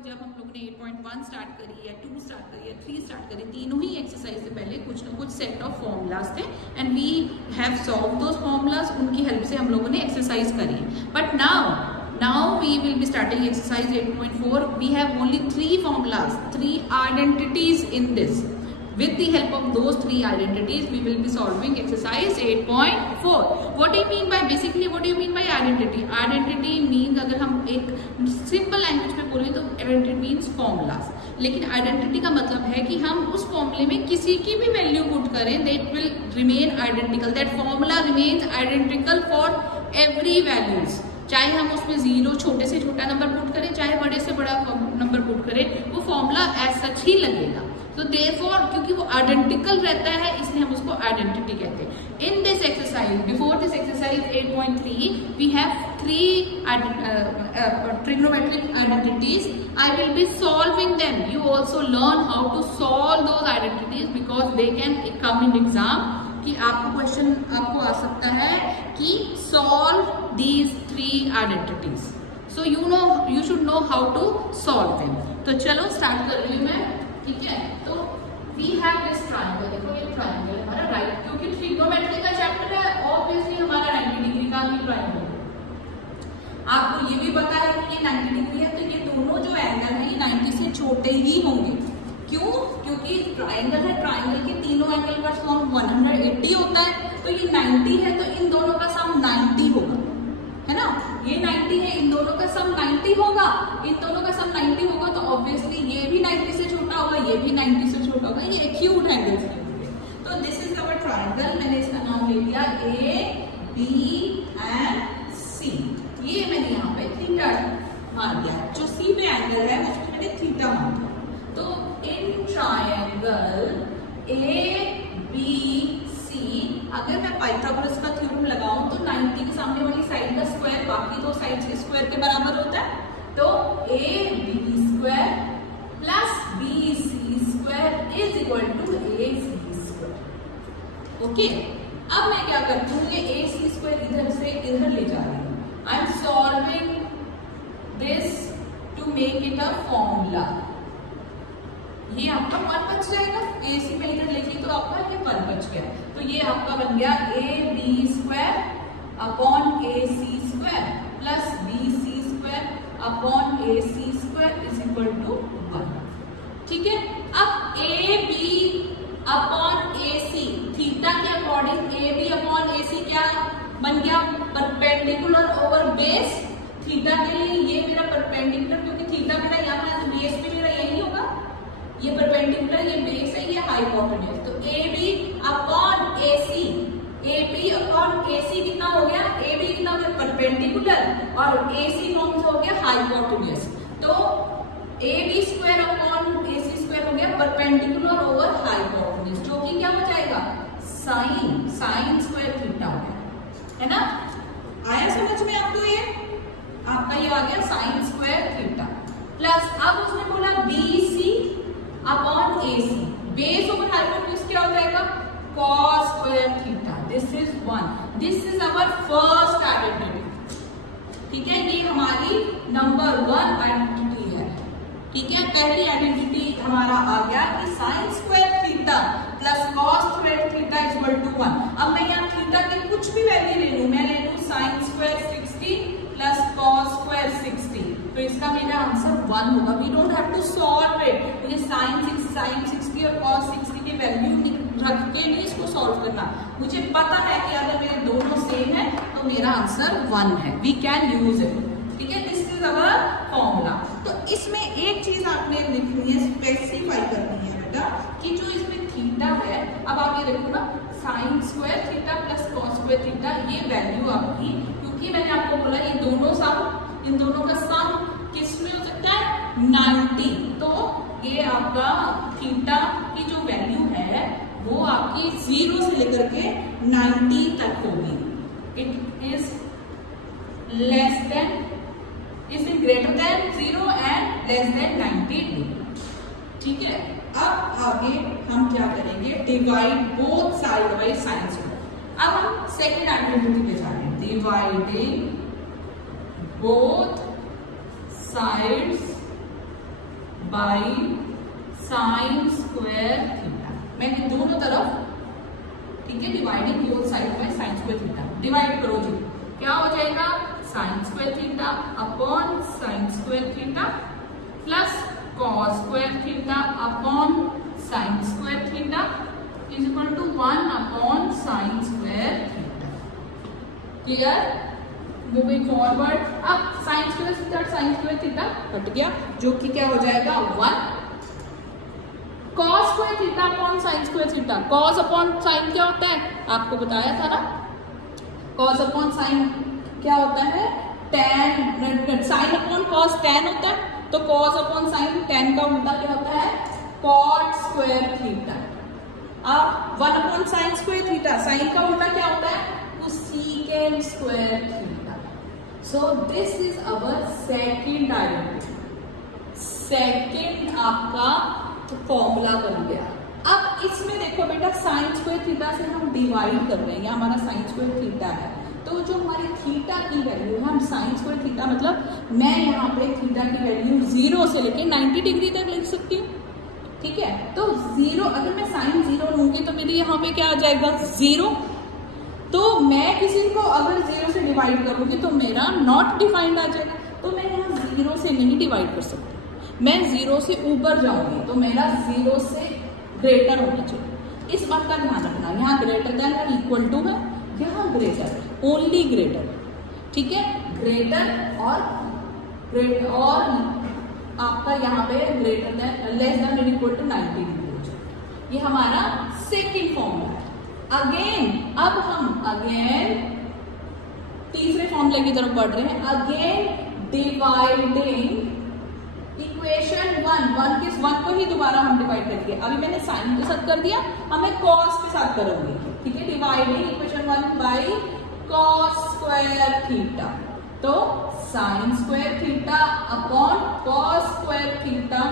जब हम लोगों ने 8.1 स्टार्ट करी या 2 स्टार्ट करी या 3 स्टार्ट करी, तीनों ही एक्सरसाइज से पहले कुछ ना कुछ सेट ऑफ फॉर्मूलाज थे and we have solve those formulas. उनकी हेल्प से हम लोगों ने एक्सरसाइज करी। But now we will be starting exercise 8.4। We have only 3 formulas, 3 identities in this. With the help of those 3 identities, we will be solving exercise 8.4. What do you mean by, basically what do you mean by identity? Identity means, अगर हम एक simple language में बोलें तो identity means formulas. लेकिन identity का मतलब है कि हम उस फॉर्मूले में किसी की भी वैल्यू पुट करें, that will remain identical. That formula remains identical for every values. चाहे हम उसमें 0 छोटे से छोटा नंबर पुट करें, चाहे बड़े से बड़ा नंबर पुट करें, वो फॉर्मूला एज सच ही लगेगा। तो देयरफॉर क्योंकि वो आइडेंटिकल रहता है, इसलिए हम उसको आइडेंटिटी कहते हैं। In this exercise, before this exercise 8.3, we have 3 trigonometric identities. I will be solving them. You also learn how to solve those identities because they can come in exam. कि आपको question आपको आ सकता है कि solve these 3 identities. So you should know how to solve them. तो चलो start कर रही हूँ मैं, ठीक है। तो we have this triangle, देखो ये triangle हमारा राइट, क्योंकि ट्रिग्नोमेट्री का चैप्टर है, ऑब्वियसली हमारा 90 डिग्री का ही ट्रायंगल है। आपको ये भी पता है कि ये 90 डिग्री है, तो ये दोनों जो एंगल है ये 90 से छोटे ही होंगे। क्यों? क्योंकि ट्रायंगल है, ट्रायंगल के तीनों एंगल का सम 180 होता है, तो ये 90 है, तो इन दोनों का सम 90 होगा, है ना। ये 90 है, इन दोनों का सम 90 होगा, इन दोनों का सम 90 होगा, तो ऑब्वियसली ये भी 90 से छोटा होगा, ये भी 90 से छोटा होगा, ये एक्यूट एंगल्स होंगे। तो दिस इज अवर ट्रायंगल, मैंने इसका नाम ले लिया A, B एंड C। ये मैंने यहाँ पे थीटा मान दिया, जो C पे एंगल है उसको मैंने थीटा मान दिया। तो इन ट्रायंगल ABC, अगर मैं पाइथागोरस का थ्योरम लगाऊं तो 90 के सामने वाली साइड का स्क्वायर बाकी 2 साइड के स्क्वायर के बराबर होता है। तो AB square plus BC square is equal to AC square. Okay, अब मैं क्या करती हूँ, ये AC स्क्वायर इधर से इधर ले जा रही हूँ। I am solving this to make it a formula. ये आपका 1 बच जाएगा, AC में इधर लिखी तो आपका ये 1 बच गया, तो ये आपका बन गया AB square upon AC square plus BC square upon AC square is equal to 1। ठीक है, अब AB अपॉन AC थीटा के अकॉर्डिंग AB अपॉन AC क्या बन गया, परपेंडिकुलर ओवर बेस। थीटा के लिए ये मेरा परपेंडिकुलर, क्योंकि थीटा मेरा यहाँ है तो बेस भी मेरा यही होगा, ये परपेंडिकुलर, ये बेस है, ये हाइपोटेन्यूज। तो AB upon AC, AB upon AC कितना हो गया, AB कितना हो गया परपेंडिकुलर और AC कौन सा हो गया हाइपोटेन्यूज। तो AB square upon AC square हो गया परपेंडिकुलर ओवर हाइपोटेन्यूज, जो कि क्या हो जाएगा साइन स्क्वायर थीटा हो गया, है ना। आया समझ में आपको, ये आपका ये आ गया साइन स्क्वायर थीटा प्लस, अब उसने बोला BC upon AC, base over hypotenuse क्या हो जाएगा cos square theta. This is 1, this is our first identity. ठीक है, ये हमारी नंबर 1 आइडेंटिटी है। ठीक है, पहली आइडेंटिटी हमारा आ गया कि sine square theta plus cos square theta is equal to 1। अब मैं यहाँ थीटा की कुछ भी वैल्यू ले लूं, मैं ले लूं sine square 60 plus cos square 60, तो इसका मेरा आंसर 1 होगा। We don't have to solve it, मुझे साइन 60 और cos 60 की वैल्यू रख के नहीं इसको सॉल्व करना, मुझे पता है कि अगर मेरे दोनों सेम है तो मेरा आंसर 1 है। We can use it. ठीक है, दिस इज अवर फॉर्मूला। तो इसमें एक चीज आपने लिखनी है, स्पेसिफाई करनी है बेटा, कि जो इसमें थीटा है, अब आप ये देखो ना, sign square theta plus cos square theta, ये वैल्यू आपकी, क्योंकि मैंने आपको बोला ये दोनों सम, इन दोनों का सम किस में हो सकता है 90, तो ये आपका थीटा की जो वैल्यू है वो आपकी 0 से लेकर के 90 तक होगी। It is less than, is greater than 0 and less than 90 degree. ठीक है, अब आगे हम क्या करेंगे, divide both side by sine square. अब हम सेकंड आइडेंटिटी पे जा रहे हैं, dividing both sides by sine square theta. मैं दोनों तरफ, ठीक है, dividing both side by sine square theta. Divide करो जी, क्या हो जाएगा, sign square theta upon sine square theta plus cos square theta upon sine square theta is equal to 1 upon sine square theta. Clear? Moving forward, अब sine square theta cut गया, जो कि क्या हो जाएगा 1 cos square theta upon sine square theta. Cos upon sine क्या होता है, आपको बताया था ना, कॉस अपॉन साइन क्या होता है, ten. Sine upon cos tan होता है, तो कॉस अपॉन साइन टेन का उल्टा क्या होता है, कॉट स्क्वायर थीटा। अब 1 upon sine square theta, sine का उल्टा क्या होता है, cosecant square theta. So this is our second identity. Second आपका फॉर्मूला बन गया। अब इसमें देखो बेटा, साइन स्क्वायर थीटा से हम डिवाइड कर रहे हैं, या हमारा साइन स्क्वायर थीटा है, तो जो हमारी थीटा की वैल्यू है, हम साइन स्क्वायर थीटा मतलब मैं यहाँ पे थीटा की वैल्यू 0 से लेके 90 डिग्री तक लिख सकती हूँ, ठीक है। तो 0, अगर मैं साइन 0 लूंगी तो मेरी यहाँ पे क्या आ जाएगा 0। तो मैं किसी को अगर 0 से डिवाइड करूंगी तो मेरा नॉट डिफाइंड आ जाएगा, तो मैं यहाँ 0 से नहीं डिवाइड कर सकती। मैं 0 से ऊपर जाऊंगी तो मेरा 0 से ग्रेटर होना चाहिए। इस बात का ध्यान रखना, यहाँ ग्रेटर देन और इक्वल टू है, यहाँ ग्रेटर, ओनली ग्रेटर, ठीक है। ग्रेटर और आपका यहाँ पे ग्रेटर देन, लेस देन और इक्वल टू 90 डिग्री हो जाए। ये हमारा सेकंड फॉर्मूला है। अगेन अब हम तीसरे फॉर्मूले की तरफ बढ़ रहे हैं। अगेन डिवाइडिंग इक्वेशन 1 को ही दोबारा हम डिवाइड करेंगे। अभी मैंने साइन के साथ कर दिया, अब मैं कॉस के साथ करूंगी, ठीक है। Dividing equation 1 by cos square theta, तो sine square theta upon cos square theta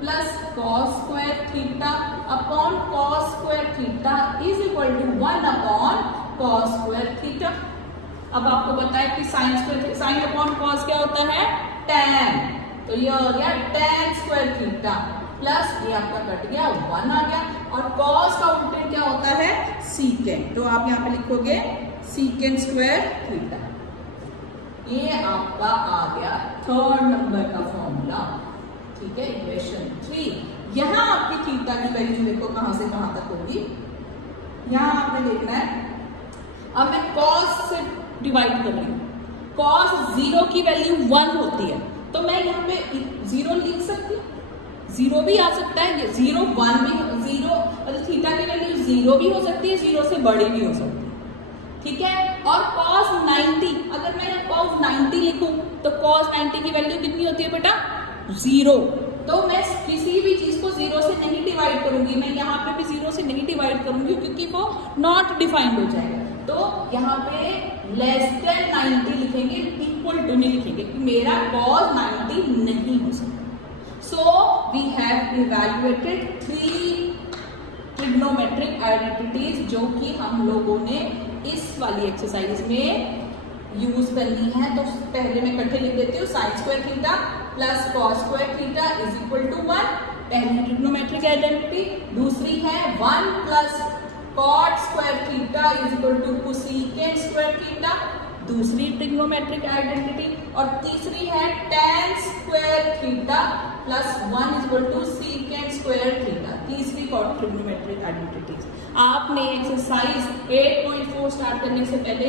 plus cos square theta upon cos square theta is equal to 1 upon cos square theta. अब आपको बताया कि साइन अपॉन कॉस क्या होता है, tan, तो ये हो गया tan स्क्वायर थीटा प्लस ये आपका कट गया 1 आ गया, और cos का उल्टे क्या होता है, सीकेंट, तो आप यहाँ पे लिखोगे सीकेंट स्क्वायर थीटा। ये आपका आ गया 3rd नंबर का फॉर्मूला, ठीक है। इक्वेशन 3, यहाँ आपकी थीटा की वैल्यू देखो कहां से कहां तक होगी, यहाँ आपने देखना है। अब मैं cos से डिवाइड कर रही हूँ, cos 0 की वैल्यू 1 होती है, तो मैं यहाँ पे 0 लिख सकती हूँ, 0 भी आ सकता है, 0 1 भी, 0 मतलब थीटा की वैल्यू 0 भी हो सकती है, 0 से बड़ी भी हो सकती है, ठीक है। और cos 90, अगर मैं cos 90 लिखूं तो cos 90 की वैल्यू कितनी होती है बेटा, 0। तो मैं किसी भी चीज को 0 से नहीं डिवाइड करूंगी, मैं यहाँ पे भी 0 से नहीं डिवाइड करूंगी क्योंकि वो नॉट डिफाइंड हो जाएगा। तो यहाँ पे लेस देन 90 लिखेंगे, इक्वल टू नहीं लिखेंगे, मेरा cos 90 नहीं हो सकता। So we have evaluated 3 trigonometric identities जो कि हम लोगों ने इस वाली एक्सरसाइज में यूज करनी है। तो पहले मैं इकट्ठे लिख देती हूँ, sine square theta plus cos square theta is equal to 1, पहली ट्रिग्नोमेट्रिक आइडेंटिटी। दूसरी है 1 plus cot square theta is equal to cosecant square theta, दूसरी ट्रिग्नोमेट्रिक आइडेंटिटी। और तीसरी है tan square theta plus 1 is equal to secant square theta, तीसरी trigonometric identities. आपने exercise 8.4 start करने से पहले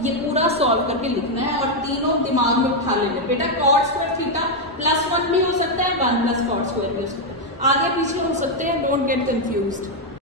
ये पूरा सॉल्व करके लिखना है और तीनों दिमाग में उठा लेना बेटा। कॉट स्क्वायर थीटा +1 भी हो सकता है, 1 प्लस कॉट स्क्वायर भी हो सकता है, आगे पीछे हो सकते हैं, डोंट गेट कंफ्यूज्ड।